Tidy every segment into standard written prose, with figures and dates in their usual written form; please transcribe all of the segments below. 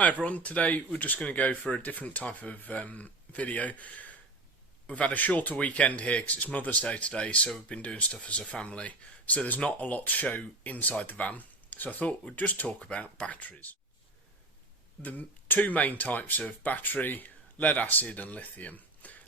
Hi everyone, today we're just going to go for a different type of video. We've had a shorter weekend here because it's Mother's Day today, so we've been doing stuff as a family. So there's not a lot to show inside the van. So I thought we'd just talk about batteries. The two main types of battery, lead acid and lithium.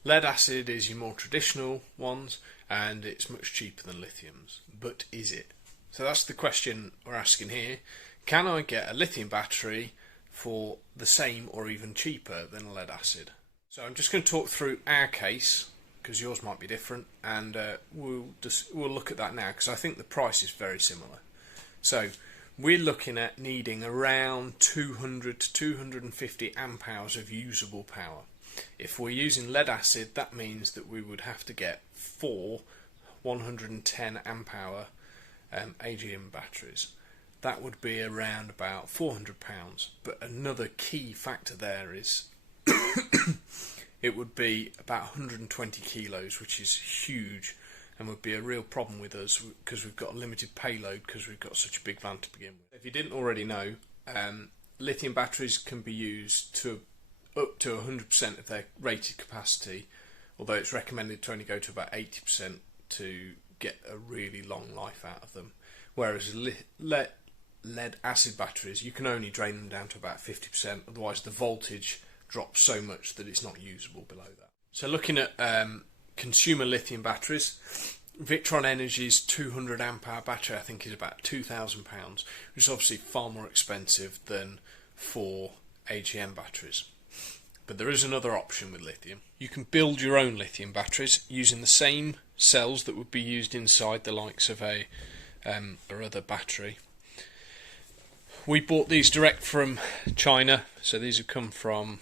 Lead acid is your more traditional ones and it's much cheaper than lithiums. But is it? So that's the question we're asking here. Can I get a lithium battery for the same or even cheaper than a lead acid? So I'm just going to talk through our case because yours might be different, and we'll look at that now because I think the price is very similar. So we're looking at needing around 200 to 250 amp hours of usable power. If we're using lead acid, that means that we would have to get 4 110 amp hour AGM batteries. That would be around about £400. But another key factor there is it would be about 120 kilos, which is huge and would be a real problem with us because we've got a limited payload because we've got such a big van to begin with. If you didn't already know, lithium batteries can be used to up to 100% of their rated capacity, although it's recommended to only go to about 80% to get a really long life out of them. Whereas lead acid batteries, you can only drain them down to about 50%, otherwise the voltage drops so much that it's not usable below that. So looking at consumer lithium batteries, Victron Energy's 200 amp hour battery I think is about £2,000, which is obviously far more expensive than for AGM batteries. But there is another option with lithium. You can build your own lithium batteries using the same cells that would be used inside the likes of a or other battery. We bought these direct from China, so these have come from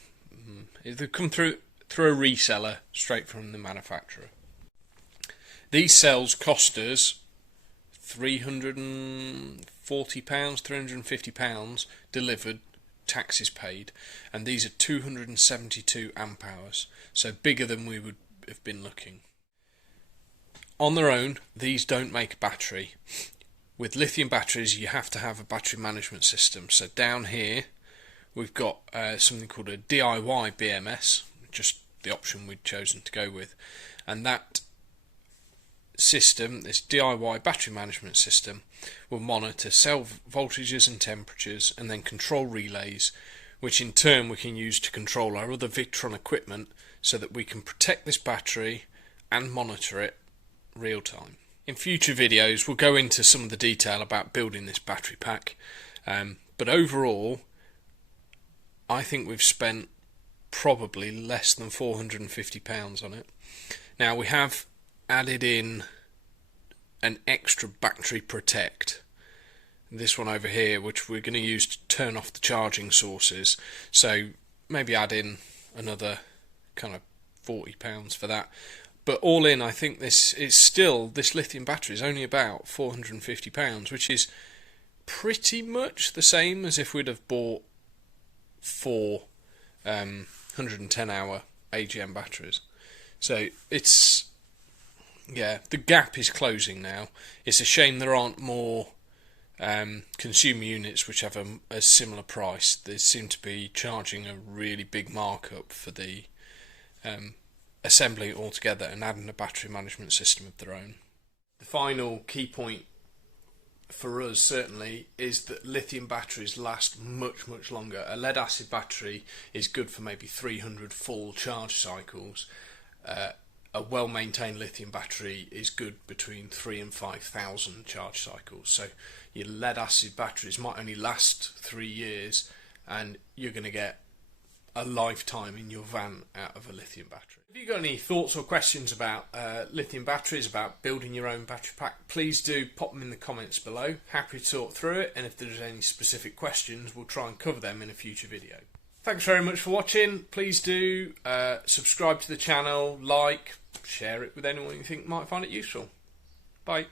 they've come through a reseller straight from the manufacturer. These cells cost us £340, £350 delivered, taxes paid, and these are 272 amp hours, so bigger than we would have been looking. On their own, these don't make a battery. With lithium batteries, you have to have a battery management system. So down here, we've got something called a DIY BMS, just the option we'd chosen to go with. And that system, this DIY battery management system, will monitor cell voltages and temperatures and then control relays, which in turn we can use to control our other Victron equipment so that we can protect this battery and monitor it real time. In future videos we'll go into some of the detail about building this battery pack, but overall I think we've spent probably less than £450 on it. Now we have added in an extra battery protect, this one over here, which we're going to use to turn off the charging sources, so maybe add in another kind of £40 for that. But all in, I think this lithium battery is only about £450, which is pretty much the same as if we'd have bought 4 110 hour AGM batteries. So it's, yeah, the gap is closing now. It's a shame there aren't more consumer units which have a similar price. They seem to be charging a really big markup for the assembling it all together and adding a battery management system of their own. The final key point for us certainly is that lithium batteries last much longer. A lead acid battery is good for maybe 300 full charge cycles. A well maintained lithium battery is good between 3,000 and 5,000 charge cycles. So your lead acid batteries might only last 3 years and you're going to get a lifetime in your van out of a lithium battery. If you've got any thoughts or questions about lithium batteries, about building your own battery pack, please do pop them in the comments below. Happy to talk through it, and if there's any specific questions we'll try and cover them in a future video. Thanks very much for watching. Please do subscribe to the channel, like, share it with anyone you think might find it useful. Bye.